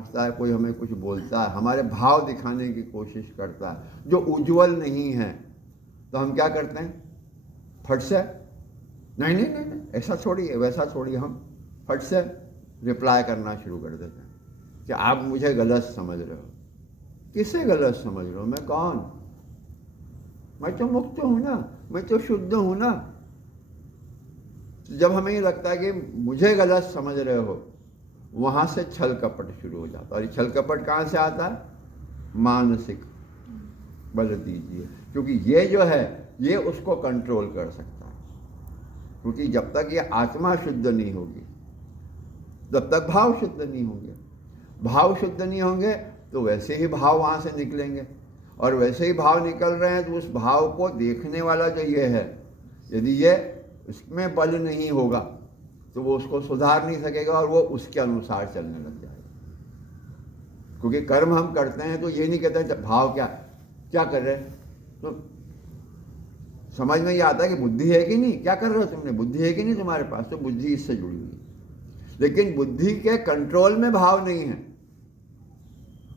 हंसता है, कोई हमें कुछ बोलता है, हमारे भाव दिखाने की कोशिश करता है जो उज्जवल नहीं है, तो हम क्या करते हैं? फट से नहीं नहीं नहीं नहीं ऐसा छोड़िए वैसा छोड़िए, हम फट से रिप्लाई करना शुरू कर देते हैं कि आप मुझे गलत समझ रहे हो। किसे गलत समझ रहे हो? मैं कौन? मैं तो मुक्त हूं ना, मैं तो शुद्ध हूं ना। जब हमें ये लगता है कि मुझे गलत समझ रहे हो, वहां से छल कपट शुरू हो जाता है। और ये छल कपट कहां से आता है? मानसिक बल दीजिए, क्योंकि ये जो है ये उसको कंट्रोल कर सकता है। क्योंकि जब तक ये आत्मा शुद्ध नहीं होगी तब तक भाव शुद्ध नहीं होंगे। भाव शुद्ध नहीं होंगे तो वैसे ही भाव वहां से निकलेंगे, और वैसे ही भाव निकल रहे हैं तो उस भाव को देखने वाला जो ये है, यदि ये उसमें बल नहीं होगा तो वो उसको सुधार नहीं सकेगा और वो उसके अनुसार चलने लग जाएगा। क्योंकि कर्म हम करते हैं तो ये नहीं कहते भाव क्या क्या कर रहे हैं, तो समझ में ये आता है कि बुद्धि है कि नहीं, क्या कर रहे हो तुमने, बुद्धि है कि नहीं तुम्हारे पास, तो बुद्धि इससे जुड़ी हुई है। लेकिन बुद्धि के कंट्रोल में भाव नहीं है,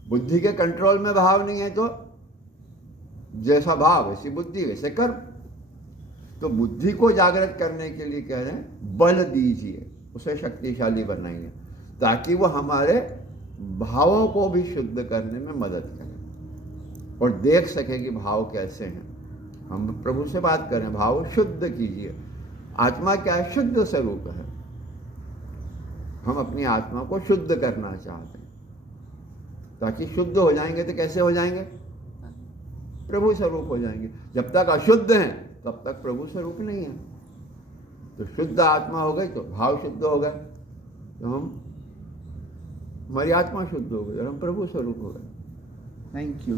बुद्धि के कंट्रोल में भाव नहीं है तो जैसा भाव वैसी बुद्धि वैसे कर्म। तो बुद्धि को जागृत करने के लिए कह रहे हैं बल दीजिए, उसे शक्तिशाली बनाइए, ताकि वो हमारे भावों को भी शुद्ध करने में मदद करे और देख सके कि भाव कैसे हैं। हम प्रभु से बात करें, भाव शुद्ध कीजिए। आत्मा क्या है? शुद्ध स्वरूप है। हम अपनी आत्मा को शुद्ध करना चाहते हैं, ताकि शुद्ध हो जाएंगे तो कैसे हो जाएंगे? प्रभु स्वरूप हो जाएंगे। जब तक अशुद्ध हैं तब तक प्रभु स्वरूप नहीं है। तो शुद्ध आत्मा हो गई तो भाव शुद्ध हो गए, तो हम हमारी आत्मा शुद्ध हो गई और हम प्रभु स्वरूप हो गए। Thank you.